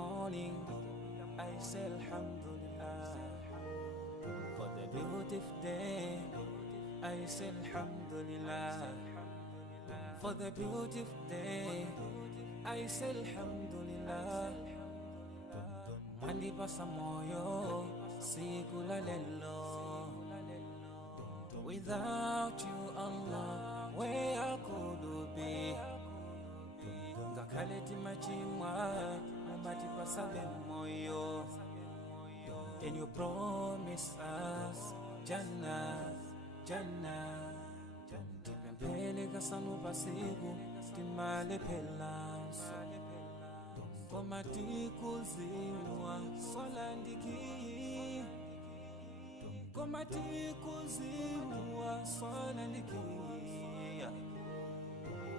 morning, I say Alhamdulillah. For the beautiful day, I say Alhamdulillah. For the beautiful day, I say Alhamdulillah. Mandipasa moyo siku la lelo. Without you, Allah, where could be? Ngakaleti machimwa, mandipasa moyo. And you promise us Jannah, Jannah. Tipempele kasanu pasiku, timale pelanso. Komati kuzimwa, solandiki. Komati kuzimwa, solandiki.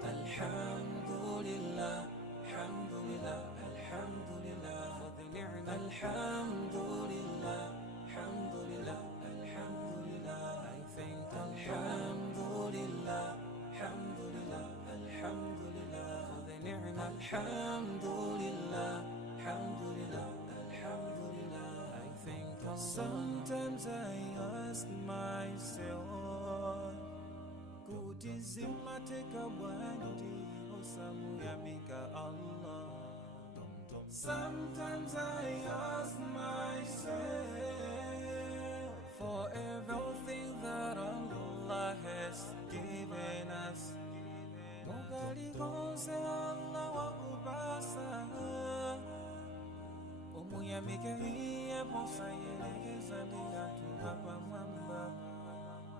Alhamdulillah, alhamdulillah, alhamdulillah for the ni'mah. Alhamdulillah, alhamdulillah, alhamdulillah. I thank Alhamdulillah, alhamdulillah, alhamdulillah for the ni'mah. Alhamdulillah, alhamdulillah, alhamdulillah. I thank Allah. Sometimes I ask myself, kutizima teka wandi osamu yamika Allah. Sometimes I ask myself, for everything that Allah has given us, mugali konse Allah wa ubasa. Umuyamike hiye posa yelegeza miyatu hapa mwamba.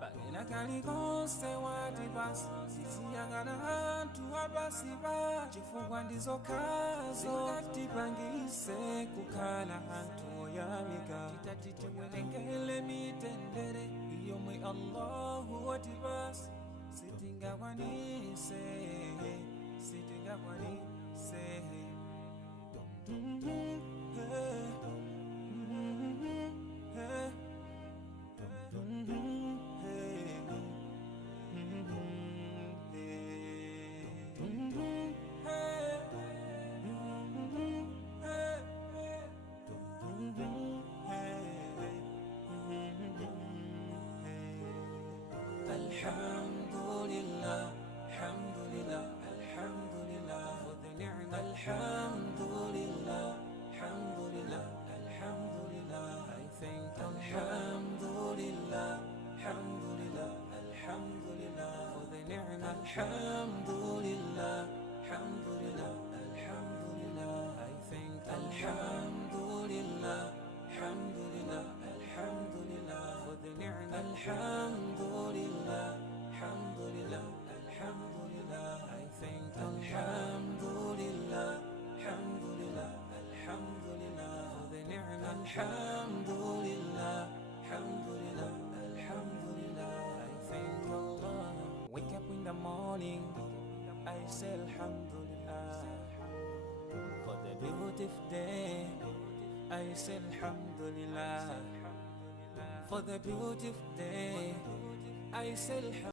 Bagina kalikonse watibasi, sisiyangana hantu abasiba. Chifungwa ndizo kazo katipangise kukala hantu oyamika. Titatiti mwelengele mitendere, iyo mwe Allahu watibasi. Sitinga kwanise, sitinga kwanise. Alhamdulillah, alhamdulillah, alhamdulillah for the ni'mah. Alhamdulillah, alhamdulillah, alhamdulillah. I thank Alhamdulillah, alhamdulillah, alhamdulillah for the ni'mah. Alhamdulillah, alhamdulillah, alhamdulillah. I thank Alhamdulillah, alhamdulillah, alhamdulillah for the ni'mah. Alhamdulillah, alhamdulillah, alhamdulillah. I thank Alhamdulillah, alhamdulillah, alhamdulillah for the ni'mah. Alhamdulillah, alhamdulillah, alhamdulillah. I thank Allah. Wake up in the morning, I say Alhamdulillah. For the beautiful day, I say Alhamdulillah. For the beautiful day, I say Alhamdulillah.